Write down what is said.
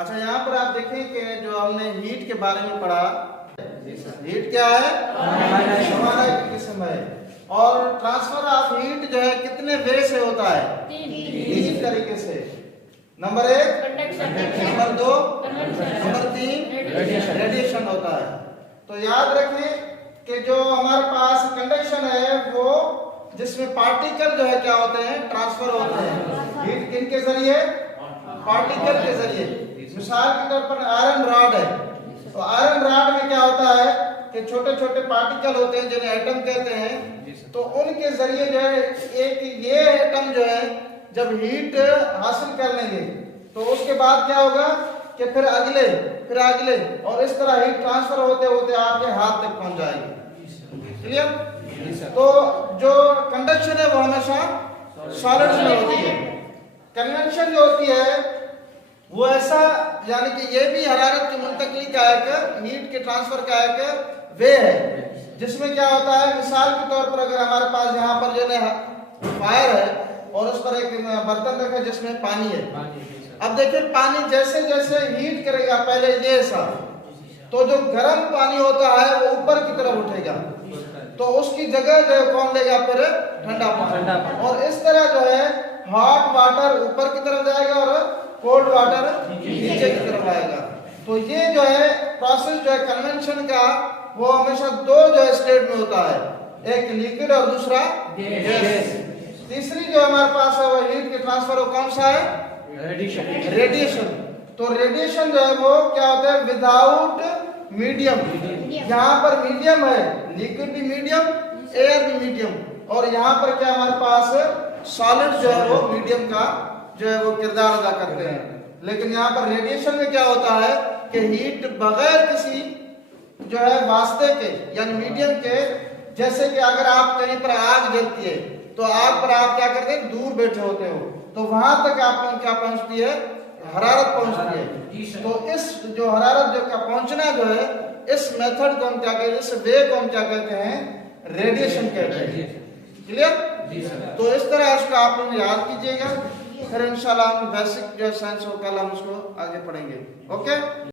अच्छा, यहाँ पर आप देखें कि जो हमने हीट के बारे में पढ़ा, हीट क्या है? हमारा एक किस्म है। और ट्रांसफर ऑफ हीट जो है कितने वे से होता है? तीन तरीके से। नंबर 1 नंबर 2 नंबर 3 रेडिएशन होता है। तो याद रखें कि जो हमारे पास कंडक्शन है वो जिसमें पार्टिकल जो है क्या होते हैं? ट्रांसफर होते हैं। हीट किन के जरिए? पार्टिकल के जरिए। मिसाल के तौर पर आयरन रॉड है, तो आयरन रॉड में क्या होता है कि छोटे छोटे पार्टिकल होते हैं जिन्हें एटम कहते हैं। तो उनके जरिए जो है एक ये एटम जो है जब हीट हासिल कर लेंगे तो उसके बाद क्या होगा कि फिर अगले और इस तरह हीट ट्रांसफर होते होते आपके हाथ तक पहुंच जाएगी। क्लियर? तो जो कंडक्शन है वो हमेशा सॉलिड्स में होती है। कन्वेंशन जो होती है वो ऐसा, यानी कि ये भी हरारत की मुंतकली का एक हीट के ट्रांसफर का एक वे है, जिसमें क्या होता है मिसाल के तौर पर अगर हमारे पास यहाँ पर जो है फायर है और उस पर एक बर्तन रखा है जिसमें पानी है। अब देखिए पानी जैसे जैसे हीट करेगा पहले ये ऐसा, तो जो गर्म पानी होता है वो ऊपर की तरफ उठेगा, तो उसकी जगह जो है कौन लेगा? फिर ठंडा पानी। और इस तरह जो है हॉट वाटर ऊपर की तरफ जाएगा और कोल्ड वाटर नीचे की तरफ आएगा। तो ये जो है प्रोसेस जो है कन्वेंशन का वो हमेशा दो जो है स्टेट में होता है, एक लिक्विड और दूसरा गैस। तीसरी जो हमारे पास है वो हीट के ट्रांसफर वो कौन सा है? रेडिएशन। तो रेडिएशन जो है वो क्या होता है? Without medium. यहाँ पर मीडियम है, लिक्विड भी मीडियम, एयर भी मीडियम, और यहाँ पर क्या हमारे पास सॉलिड जो है वो मीडियम का जो है वो किरदार अदा करते हैं। लेकिन यहाँ पर रेडिएशन में क्या होता है कि हीट बगैर किसी जो है वास्ते के यानी मीडियम के, जैसे कि अगर आप कहीं पर आग जलती है तो आग पर आप क्या करते हैं? दूर बैठे होते हो, तो वहां तक आपको क्या पहुंचती है? हरारत पहुंचती है। तो इस जो हरारत जो का पहुंचना जो है इस मेथड को हम क्या कहते हैं? इस वे को हम क्या कहते हैं? रेडिएशन कहते हैं। क्लियर? तो इस तरह इसको आप लोग याद कीजिएगा, फिर इंशाल्लाह हम बेसिक जो साइंस हो कल हम उसको आगे पढ़ेंगे। ओके।